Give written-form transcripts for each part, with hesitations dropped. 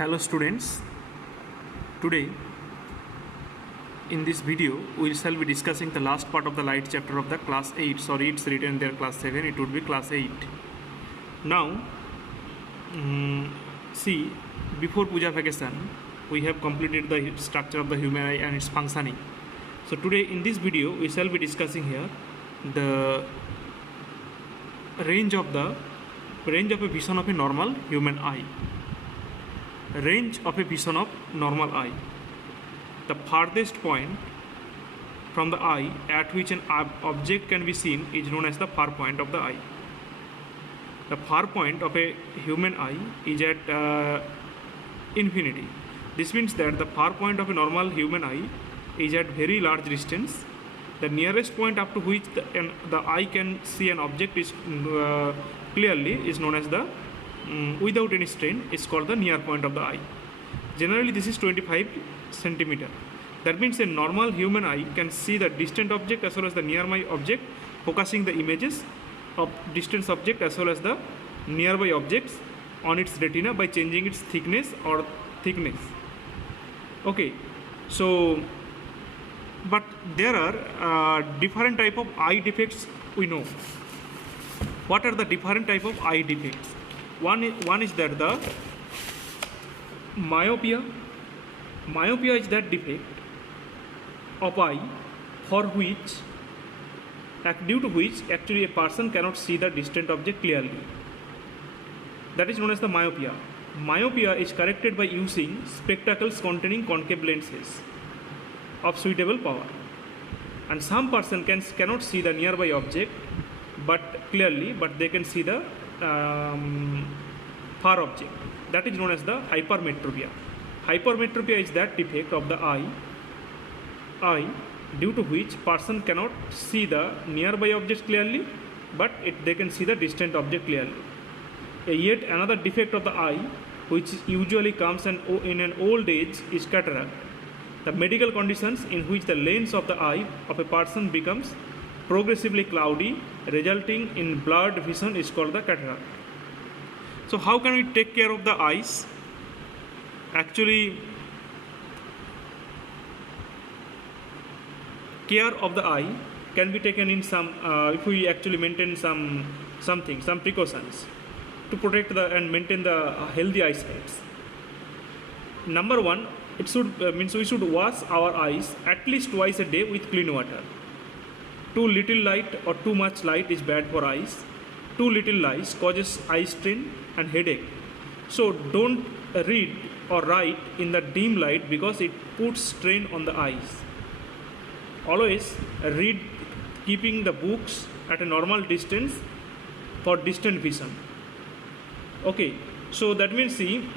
Hello students, today in this video we shall be discussing the last part of the light chapter of the class 8. Sorry, it's written there class 7, it would be class 8. Now see, before puja vacation we have completed the structure of the human eye and its functioning. So today in this video we shall be discussing here the range of a vision of a normal human eye. Range of a vision of normal eye. The farthest point from the eye at which an object can be seen is known as the far point of the eye. The far point of a human eye is at infinity. This means that the far point of a normal human eye is at very large distance. The nearest point up to which the eye can see an object is clearly is known as the without any strain is called the near point of the eye. Generally this is 25 centimeter. That means a normal human eye can see the distant object as well as the nearby object, focusing the images of distant object as well as the nearby objects on its retina by changing its thickness or thickness. Okay, so but there are different type of eye defects we know. What are the different type of eye defects? One is that the myopia. Myopia is that defect of eye for which, due to which actually a person cannot see the distant object clearly. That is known as the myopia. Myopia is corrected by using spectacles containing concave lenses of suitable power. And some person cannot see the nearby object but clearly, but they can see the far object. That is known as the hypermetropia. Hypermetropia is that defect of the eye due to which person cannot see the nearby object clearly, but they can see the distant object clearly. Yet another defect of the eye which usually comes in an old age is cataract. The medical conditions in which the lens of the eye of a person becomes progressively cloudy, resulting in blurred vision, is called the cataract. So how can we take care of the eyes? Actually, care of the eye can be taken in some if we actually maintain some precautions to protect and maintain the healthy eyesight. Number one, it should means we should wash our eyes at least twice a day with clean water. Too little light or too much light is bad for eyes. Too little light causes eye strain and headache. So don't read or write in the dim light because it puts strain on the eyes. Always read keeping the books at a normal distance for distant vision. Okay, so that means see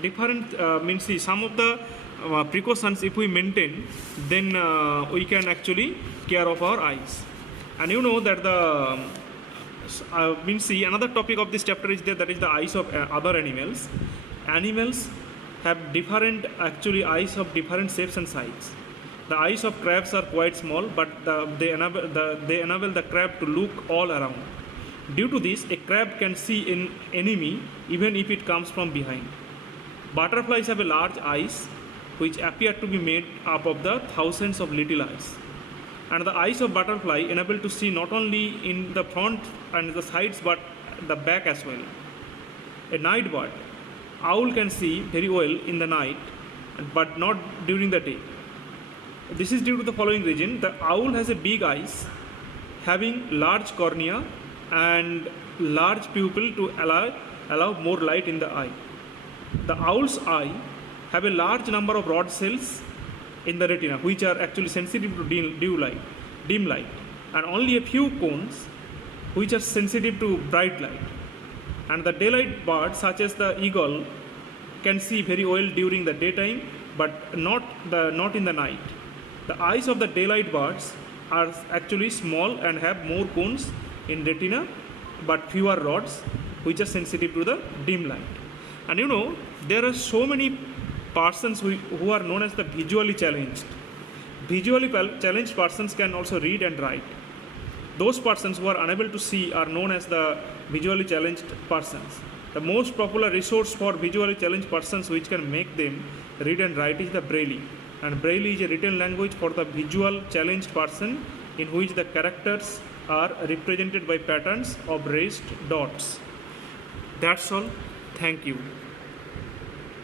different means see some of the precautions if we maintain, then we can actually care of our eyes. And you know that the means see another topic of this chapter is there, that is the eyes of other animals. Animals have different actually eyes of different shapes and sizes. The eyes of crabs are quite small, but they enable the crab to look all around. Due to this, a crab can see an enemy even if it comes from behind. Butterflies have a large eyes which appear to be made up of the thousands of little eyes. And the eyes of butterfly enable to see not only in the front and the sides but the back as well. A night bird, owl can see very well in the night but not during the day. This is due to the following reason. The owl has a big eyes having large cornea and large pupil to allow more light in the eye. The owl's eye have a large number of rod cells in the retina which are actually sensitive to dim light, and only a few cones which are sensitive to bright light. And the daylight birds such as the eagle can see very well during the daytime but not in the night. The eyes of the daylight birds are actually small and have more cones in retina but fewer rods which are sensitive to the dim light. And you know, there are so many persons who are known as the visually challenged. Visually challenged persons can also read and write. Those persons who are unable to see are known as the visually challenged persons. The most popular resource for visually challenged persons which can make them read and write is the Braille. And Braille is a written language for the visual challenged person in which the characters are represented by patterns of raised dots. That's all. Thank you.